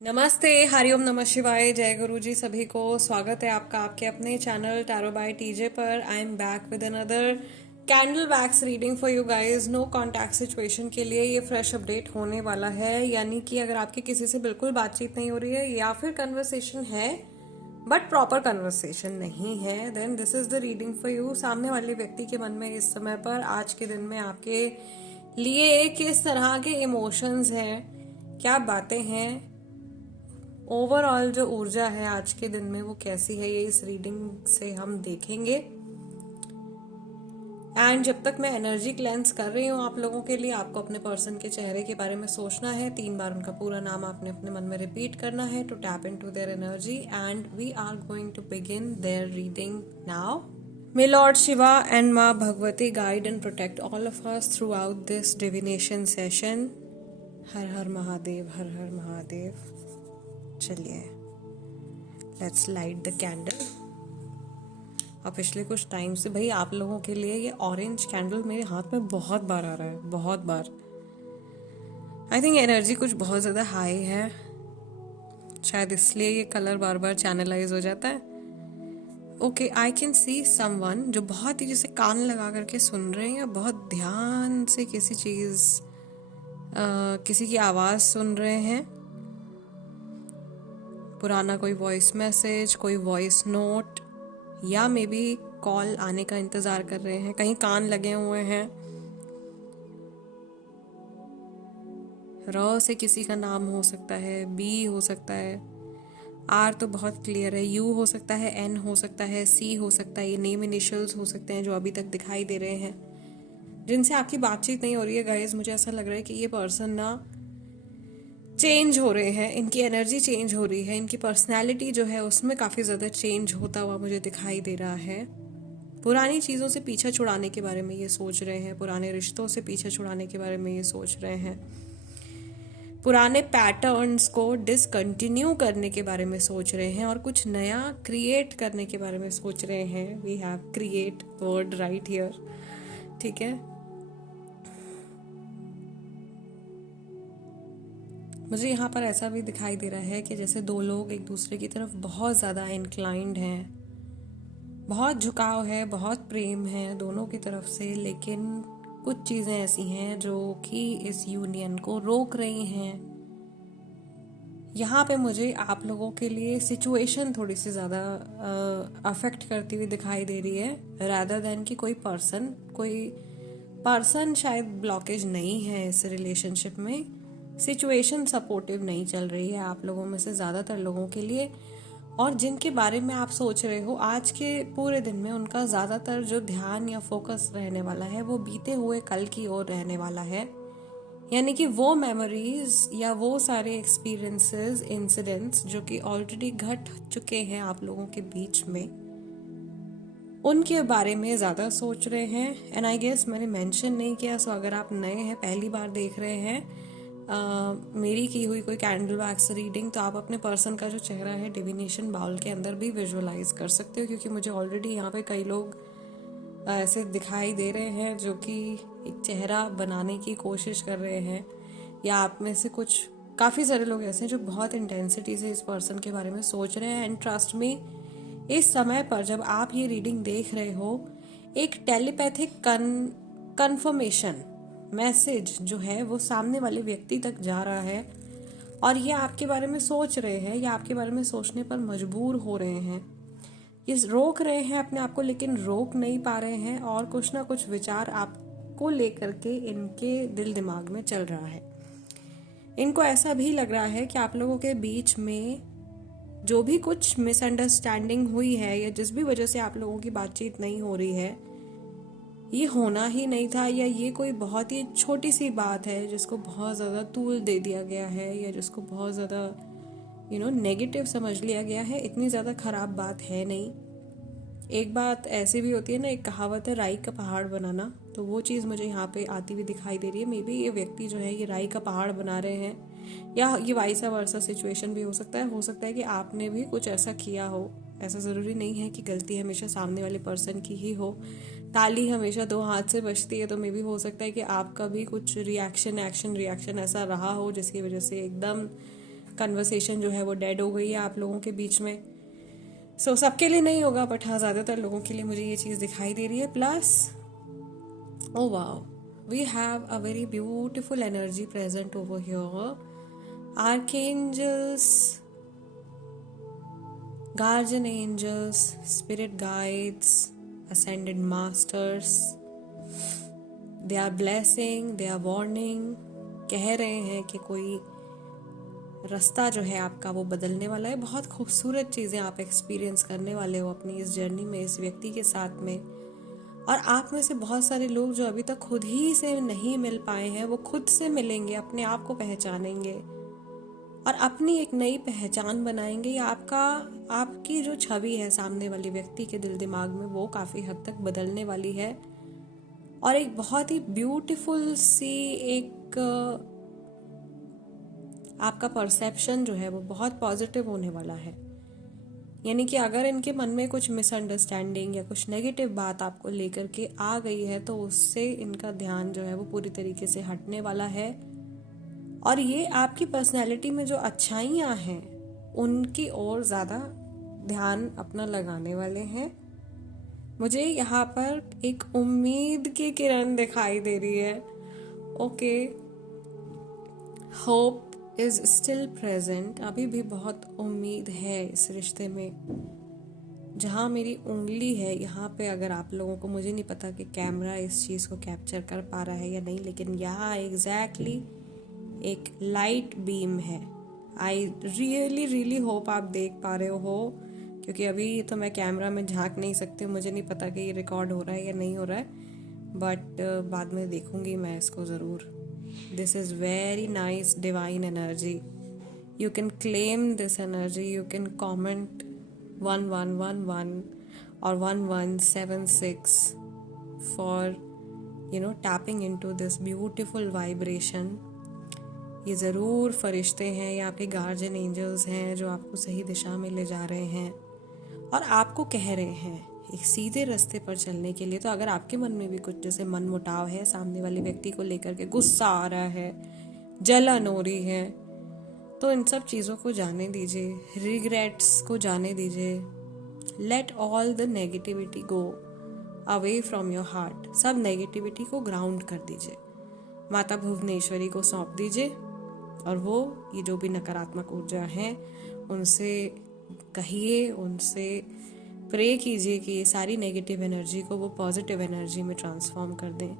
नमस्ते, हरिओम, नमः शिवाय, जय गुरु जी। सभी को स्वागत है आपका आपके अपने चैनल टैरो बाय टीजे पर। I am back with another candle wax reading for you guys. No contact situation के लिए ये फ्रेश अपडेट होने वाला है, यानी कि अगर आपकी किसी से बिल्कुल बातचीत नहीं हो रही है या फिर कन्वर्सेशन है बट प्रॉपर कन्वर्सेशन नहीं है, then this is the reading for you. सामने वाले व्यक्ति के मन में इस समय पर आज के दिन में आपके लिए किस तरह के इमोशंस हैं, क्या बातें हैं, ओवरऑल जो ऊर्जा है आज के दिन में वो कैसी है, ये इस रीडिंग से हम देखेंगे। एंड जब तक मैं एनर्जी क्लेंस कर रही हूँ आप लोगों के लिए, आपको अपने पर्सन के चेहरे के बारे में सोचना है। 3 बार उनका पूरा नाम आपने अपने मन में रिपीट करना है to tap into their energy. And we are going to begin their reading now. May Lord Shiva and Ma Bhagwati guide and protect all of us throughout this divination session. हर हर महादेव, हर हर महादेव। चलिए, let's light the candle. और पिछले कुछ time से भाई आप लोगों के लिए ये ऑरेंज कैंडल मेरे हाथ में बहुत बार आ रहा है, बहुत बार। आई थिंक एनर्जी कुछ बहुत ज़्यादा हाई है, शायद इसलिए ये कलर बार बार चैनलाइज हो जाता है। Okay, I can see someone जो बहुत ही जैसे कान लगा करके सुन रहे हैं या बहुत ध्यान से किसी चीज़ किसी की आवाज़ सुन रहे हैं। पुराना कोई वॉइस मैसेज, कोई वॉइस नोट, या मे बी कॉल आने का इंतज़ार कर रहे हैं। कहीं कान लगे हुए हैं। र से किसी का नाम हो सकता है, बी हो सकता है, आर तो बहुत क्लियर है, यू हो सकता है, एन हो सकता है, सी हो सकता है। ये नेम इनिशियल्स हो सकते हैं जो अभी तक दिखाई दे रहे हैं, जिनसे आपकी बातचीत नहीं हो रही है गाइस। मुझे ऐसा लग रहा है कि ये पर्सन ना चेंज हो रहे हैं, इनकी एनर्जी चेंज हो रही है, इनकी पर्सनैलिटी जो है उसमें काफ़ी ज़्यादा चेंज होता हुआ मुझे दिखाई दे रहा है। पुरानी चीज़ों से पीछा छुड़ाने के बारे में ये सोच रहे हैं, पुराने रिश्तों से पीछा छुड़ाने के बारे में ये सोच रहे हैं, पुराने पैटर्न्स को डिसकंटिन्यू करने के बारे में सोच रहे हैं और कुछ नया क्रिएट करने के बारे में सोच रहे हैं। We have create word right here, ठीक है। मुझे यहाँ पर ऐसा भी दिखाई दे रहा है कि जैसे दो लोग एक दूसरे की तरफ बहुत ज़्यादा इंक्लाइंड हैं, बहुत झुकाव है, बहुत प्रेम है दोनों की तरफ से, लेकिन कुछ चीज़ें ऐसी हैं जो कि इस यूनियन को रोक रही हैं। यहाँ पे मुझे आप लोगों के लिए सिचुएशन थोड़ी सी ज़्यादा अफेक्ट करती हुई दिखाई दे रही है, रादर देन कि कोई पर्सन शायद ब्लॉकेज नहीं है इस रिलेशनशिप में। सिचुएशन सपोर्टिव नहीं चल रही है आप लोगों में से ज़्यादातर लोगों के लिए, और जिनके बारे में आप सोच रहे हो आज के पूरे दिन में उनका ज़्यादातर जो ध्यान या फोकस रहने वाला है वो बीते हुए कल की ओर रहने वाला है। यानी कि वो मेमोरीज या वो सारे एक्सपीरियंसेस, इंसिडेंट्स जो कि ऑलरेडी घट चुके हैं आप लोगों के बीच में, उनके बारे में ज़्यादा सोच रहे हैं। एंड आई गेस मैंने मेंशन नहीं किया, सो अगर आप नए हैं, पहली बार देख रहे हैं मेरी की हुई कोई कैंडल वैक्स रीडिंग, तो आप अपने पर्सन का जो चेहरा है डिविनेशन बाउल के अंदर भी विजुअलाइज कर सकते हो, क्योंकि मुझे ऑलरेडी यहाँ पे कई लोग ऐसे दिखाई दे रहे हैं जो कि एक चेहरा बनाने की कोशिश कर रहे हैं, या आप में से कुछ काफ़ी सारे लोग ऐसे हैं जो बहुत इंटेंसिटी से इस पर्सन के बारे में सोच रहे हैं। एंड ट्रस्ट मी, इस समय पर जब आप ये रीडिंग देख रहे हो, एक टेलीपैथिक कन्फर्मेशन मैसेज जो है वो सामने वाले व्यक्ति तक जा रहा है, और ये आपके बारे में सोच रहे हैं या आपके बारे में सोचने पर मजबूर हो रहे हैं। ये रोक रहे हैं अपने आप को, लेकिन रोक नहीं पा रहे हैं, और कुछ ना कुछ विचार आपको लेकर के इनके दिल दिमाग में चल रहा है। इनको ऐसा भी लग रहा है कि आप लोगों के बीच में जो भी कुछ मिसअंडरस्टैंडिंग हुई है या जिस भी वजह से आप लोगों की बातचीत नहीं हो रही है, ये होना ही नहीं था, या ये कोई बहुत ही छोटी सी बात है जिसको बहुत ज़्यादा तूल दे दिया गया है, या जिसको बहुत ज़्यादा नेगेटिव समझ लिया गया है। इतनी ज़्यादा ख़राब बात है नहीं। एक बात ऐसी भी होती है ना, एक कहावत है राई का पहाड़ बनाना, तो वो चीज़ मुझे यहाँ पे आती हुई दिखाई दे रही है। मे बी ये व्यक्ति जो है ये राई का पहाड़ बना रहे हैं, या ये वाइसा वर्सा सिचुएशन भी हो सकता है कि आपने भी कुछ ऐसा किया हो। ऐसा ज़रूरी नहीं है कि गलती हमेशा सामने वाले पर्सन की ही हो। ताली हमेशा दो हाथ से बजती है, तो मे भी हो सकता है कि आपका भी कुछ एक्शन रिएक्शन ऐसा रहा हो जिसकी वजह से एकदम कन्वर्सेशन जो है वो डेड हो गई है आप लोगों के बीच में। सो सबके लिए नहीं होगा, बट हाँ ज़्यादातर लोगों के लिए मुझे ये चीज़ दिखाई दे रही है। Plus oh wow, we have a very beautiful energy present over here. Archangels, guardian angels, spirit guides, ascended masters, they are blessing, they are warning, कह रहे हैं कि कोई रास्ता जो है आपका वो बदलने वाला है। बहुत खूबसूरत चीज़ें आप एक्सपीरियंस करने वाले हो अपनी इस जर्नी में, इस व्यक्ति के साथ में। और आप में से बहुत सारे लोग जो अभी तक खुद ही से नहीं मिल पाए हैं, वो खुद से मिलेंगे, अपने आप को पहचानेंगे और अपनी एक नई पहचान बनाएंगे। या आपकी जो छवि है सामने वाले व्यक्ति के दिल दिमाग में, वो काफ़ी हद तक बदलने वाली है। और एक बहुत ही ब्यूटीफुल सी एक आपका परसेप्शन जो है वो बहुत पॉजिटिव होने वाला है। यानी कि अगर इनके मन में कुछ मिसअंडरस्टैंडिंग या कुछ नेगेटिव बात आपको लेकर के आ गई है, तो उससे इनका ध्यान जो है वो पूरी तरीके से हटने वाला है। और ये आपकी पर्सनैलिटी में जो अच्छाइयाँ हैं उनकी ओर ज़्यादा ध्यान अपना लगाने वाले हैं। मुझे यहाँ पर एक उम्मीद की किरण दिखाई दे रही है। Okay, hope is still present. अभी भी बहुत उम्मीद है इस रिश्ते में। जहाँ मेरी उंगली है यहाँ पे, अगर आप लोगों को, मुझे नहीं पता कि कैमरा इस चीज़ को कैप्चर कर पा रहा है या नहीं, लेकिन यहाँ एग्जैक्टली एक लाइट बीम है। आई रियली रियली होप आप देख पा रहे हो, क्योंकि अभी तो मैं कैमरा में झांक नहीं सकती हूँ, मुझे नहीं पता कि ये रिकॉर्ड हो रहा है या नहीं हो रहा है, बट बाद में देखूंगी मैं इसको ज़रूर। This is very nice divine energy. You can claim this energy, you can comment 1111 और 1176 for tapping into this beautiful vibration. ये ज़रूर फरिश्ते हैं या आपके गार्जियन एंजल्स हैं जो आपको सही दिशा में ले जा रहे हैं और आपको कह रहे हैं एक सीधे रास्ते पर चलने के लिए। तो अगर आपके मन में भी कुछ जैसे मन मुटाव है, सामने वाले व्यक्ति को लेकर के गुस्सा आ रहा है, जलन हो रही है, तो इन सब चीज़ों को जाने दीजिए, रिग्रेट्स को जाने दीजिए। Let all the negativity go away from your heart. सब नेगेटिविटी को ग्राउंड कर दीजिए, माता भुवनेश्वरी को सौंप दीजिए, और वो ये जो भी नकारात्मक ऊर्जा हैं उनसे कहिए, उनसे प्रे कीजिए कि ये सारी नेगेटिव एनर्जी को वो पॉजिटिव एनर्जी में ट्रांसफॉर्म कर दें,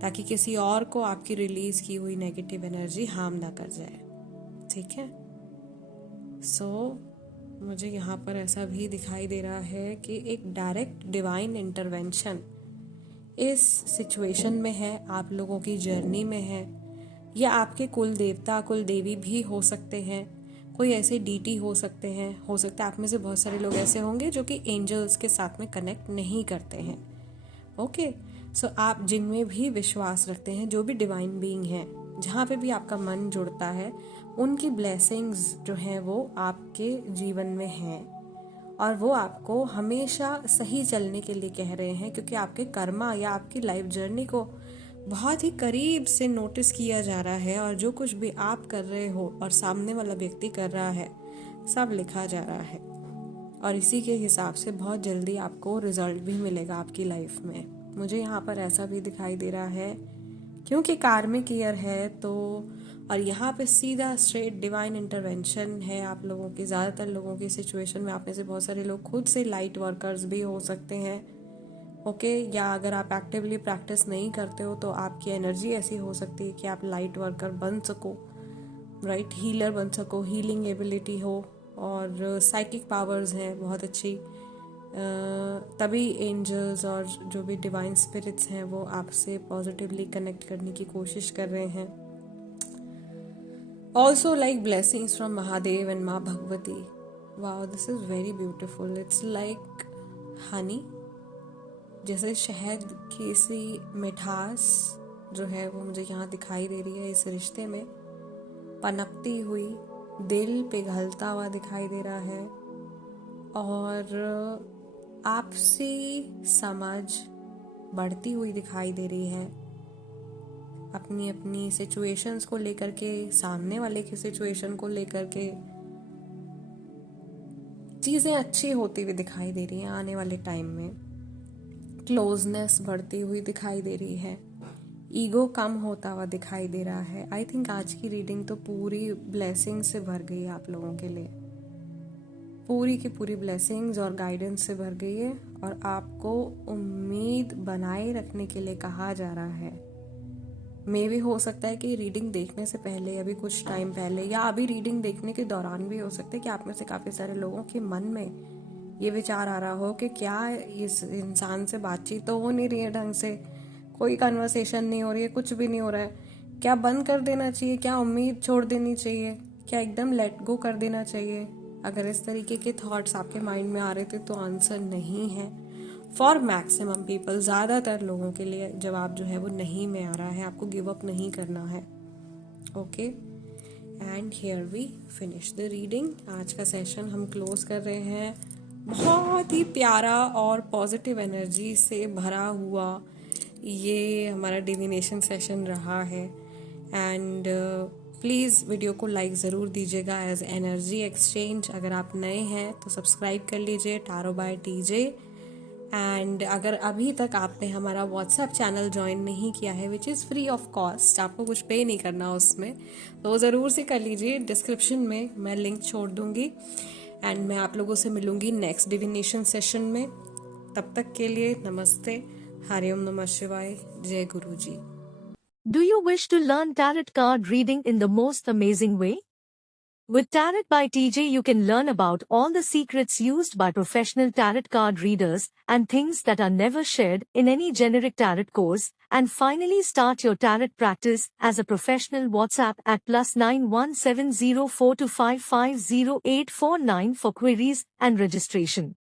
ताकि किसी और को आपकी रिलीज की हुई नेगेटिव एनर्जी हार्म ना कर जाए। ठीक है। सो मुझे यहाँ पर ऐसा भी दिखाई दे रहा है कि एक डायरेक्ट डिवाइन इंटरवेंशन इस सिचुएशन में है, आप लोगों की जर्नी में है। या आपके कुल देवता कुल देवी भी हो सकते हैं, कोई ऐसे डीटी हो सकते हैं, हो सकता है आप में से बहुत सारे लोग ऐसे होंगे जो कि एंजल्स के साथ में कनेक्ट नहीं करते हैं। ओके, सो आप जिनमें भी विश्वास रखते हैं, जो भी डिवाइन बीइंग है, जहाँ पे भी आपका मन जुड़ता है, उनकी ब्लेसिंग्स जो हैं वो आपके जीवन में हैं और वो आपको हमेशा सही चलने के लिए कह रहे हैं, क्योंकि आपके कर्मा या आपकी लाइफ जर्नी को बहुत ही करीब से नोटिस किया जा रहा है। और जो कुछ भी आप कर रहे हो और सामने वाला व्यक्ति कर रहा है, सब लिखा जा रहा है, और इसी के हिसाब से बहुत जल्दी आपको रिजल्ट भी मिलेगा आपकी लाइफ में। मुझे यहाँ पर ऐसा भी दिखाई दे रहा है, क्योंकि कार्मिक ईयर है तो, और यहाँ पे सीधा स्ट्रेट डिवाइन इंटरवेंशन है आप लोगों की। ज़्यादातर लोगों की सिचुएशन में आप में से बहुत सारे लोग खुद से लाइट वर्कर्स भी हो सकते हैं। ओके, या अगर आप एक्टिवली प्रैक्टिस नहीं करते हो तो आपकी एनर्जी ऐसी हो सकती है कि आप लाइट वर्कर बन सको, राइट, हीलर बन सको, हीलिंग एबिलिटी हो, और साइकिक पावर्स हैं बहुत अच्छी। तभी एंजल्स और जो भी डिवाइन स्पिरिट्स हैं वो आपसे पॉजिटिवली कनेक्ट करने की कोशिश कर रहे हैं। Also like blessings from Mahadev and माँ Bhagwati. Wow, this is very beautiful. It's like honey, जैसे शहद की सी मिठास जो है वो मुझे यहाँ दिखाई दे रही है, इस रिश्ते में पनपती हुई, दिल पिघलता हुआ दिखाई दे रहा है, और आपसी समझ बढ़ती हुई दिखाई दे रही है। अपनी अपनी सिचुएशंस को लेकर के, सामने वाले की सिचुएशन को लेकर के चीज़ें अच्छी होती हुई दिखाई दे रही हैं। आने वाले टाइम में क्लोजनेस बढ़ती हुई दिखाई दे रही है, ईगो कम होता हुआ दिखाई दे रहा है। आई थिंक आज की रीडिंग तो पूरी ब्लेसिंग से भर गई है आप लोगों के लिए, पूरी की पूरी ब्लेसिंग्स और गाइडेंस से भर गई है। और आपको उम्मीद बनाए रखने के लिए कहा जा रहा है। मे भी हो सकता है कि रीडिंग देखने से पहले, अभी कुछ टाइम पहले, या अभी रीडिंग देखने के दौरान भी हो सकता है कि आप में से काफ़ी सारे लोगों के मन में ये विचार आ रहा हो कि क्या इस इंसान से बातचीत तो हो नहीं रही है ढंग से, कोई कन्वर्सेशन नहीं हो रही है, कुछ भी नहीं हो रहा है, क्या बंद कर देना चाहिए, क्या उम्मीद छोड़ देनी चाहिए, क्या एकदम लेट गो कर देना चाहिए। अगर इस तरीके के थॉट्स आपके माइंड में आ रहे थे तो आंसर नहीं है। फॉर मैक्सिमम पीपल, ज़्यादातर लोगों के लिए जवाब जो है वो नहीं में आ रहा है। आपको गिव अप नहीं करना है। Okay, and here we finish the reading. आज का सेशन हम क्लोज कर रहे हैं। बहुत ही प्यारा और पॉजिटिव एनर्जी से भरा हुआ ये हमारा डिविनेशन सेशन रहा है। एंड प्लीज़ वीडियो को लाइक ज़रूर दीजिएगा एज एनर्जी एक्सचेंज। अगर आप नए हैं तो सब्सक्राइब कर लीजिए टारो बाय टीजे। एंड अगर अभी तक आपने हमारा व्हाट्सएप चैनल ज्वाइन नहीं किया है, which is free of cost, आपको कुछ पे नहीं करना उसमें, तो ज़रूर से कर लीजिए। डिस्क्रिप्शन में मैं लिंक छोड़ दूंगी। एंड मैं आप लोगों से मिलूंगी नेक्स्ट डिविनेशन सेशन में। तब तक के लिए नमस्ते, हरिओम नमः शिवाय, जय गुरु जी। Do you wish to learn tarot card reading in the most amazing way? With Tarot by TJ you can learn about all the secrets used by professional tarot card readers and things that are never shared in any generic tarot course, and finally start your tarot practice as a professional. WhatsApp at +917042550849 for queries and registration.